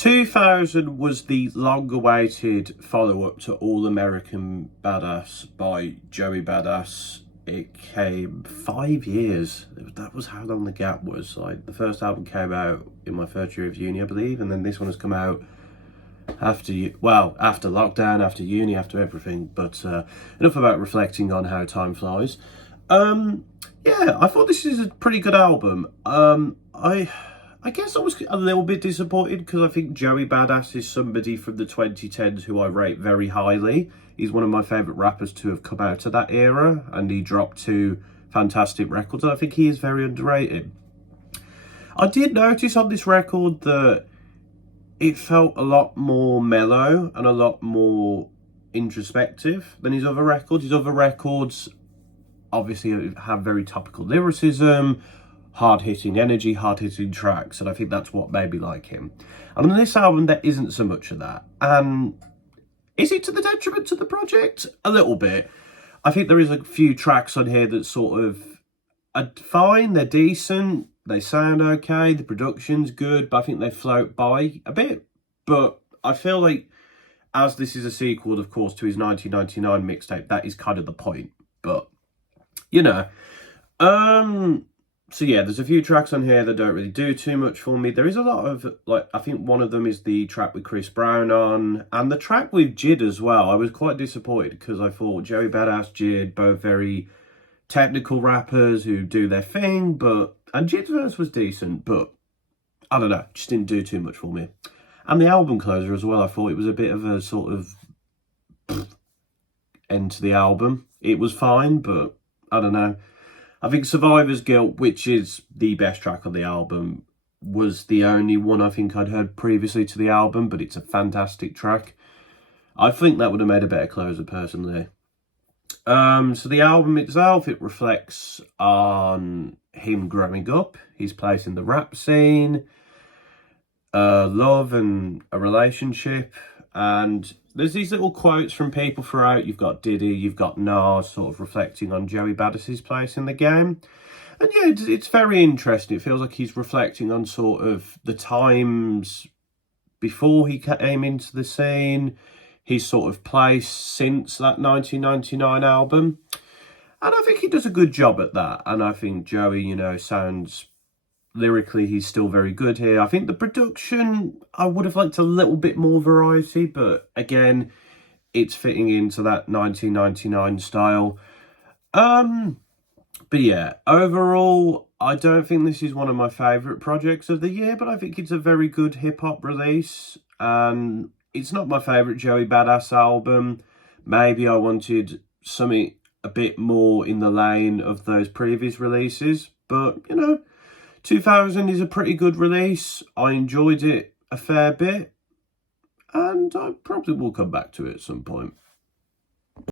2000 was the long-awaited follow-up to All American Badass by Joey Badass. It came 5 years. That was how long the gap was. Like, the first album came out in my first year of uni, I believe, and then this one has come out after lockdown, after uni, after everything. But enough about reflecting on how time flies. Yeah, I thought this is a pretty good album. I guess I was a little bit disappointed because I think Joey Badass is somebody from the 2010s who I rate very highly. He's one of my favourite rappers to have come out of that era, and he dropped 2 fantastic records. I think he is very underrated. I did notice on this record that it felt a lot more mellow and a lot more introspective than his other records. His other records obviously have very topical lyricism, hard-hitting energy, hard-hitting tracks, and I think that's what made me like him. And on this album, there isn't so much of that. And is it to the detriment to the project? A little bit. I think there is a few tracks on here that sort of are fine, they're decent, they sound okay, the production's good, but I think they float by a bit. But I feel like, as this is a sequel, of course, to his 1999 mixtape, that is kind of the point. But, you know, so yeah, there's a few tracks on here that don't really do too much for me. There is a lot of, like, I think one of them is the track with Chris Brown on, and the track with Jid as well. I was quite disappointed because I thought Joey Badass, Jid, both very technical rappers who do their thing, and Jid's verse was decent, but I don't know, just didn't do too much for me. And the album closer as well, I thought it was a bit of a sort of end to the album. It was fine, but I don't know. I think Survivor's Guilt, which is the best track on the album, was the only one I think I'd heard previously to the album, but it's a fantastic track. I think that would have made a better closer, personally. So the album itself, it reflects on him growing up, his place in the rap scene, love and a relationship, and there's these little quotes from people throughout. You've got Diddy, you've got Nas sort of reflecting on Joey Badass's place in the game. And yeah, it's very interesting. It feels like he's reflecting on sort of the times before he came into the scene, his sort of place since that 1999 album. And I think he does a good job at that. And I think Joey, you know, sounds... lyrically, he's still very good here. I think the production, I would have liked a little bit more variety, but again, it's fitting into that 1999 style. But yeah, overall, I don't think this is one of my favourite projects of the year, but I think it's a very good hip-hop release, and it's not my favourite Joey Badass album. Maybe I wanted something a bit more in the lane of those previous releases, but, you know, 2000 is a pretty good release. I enjoyed it a fair bit, and I probably will come back to it at some point.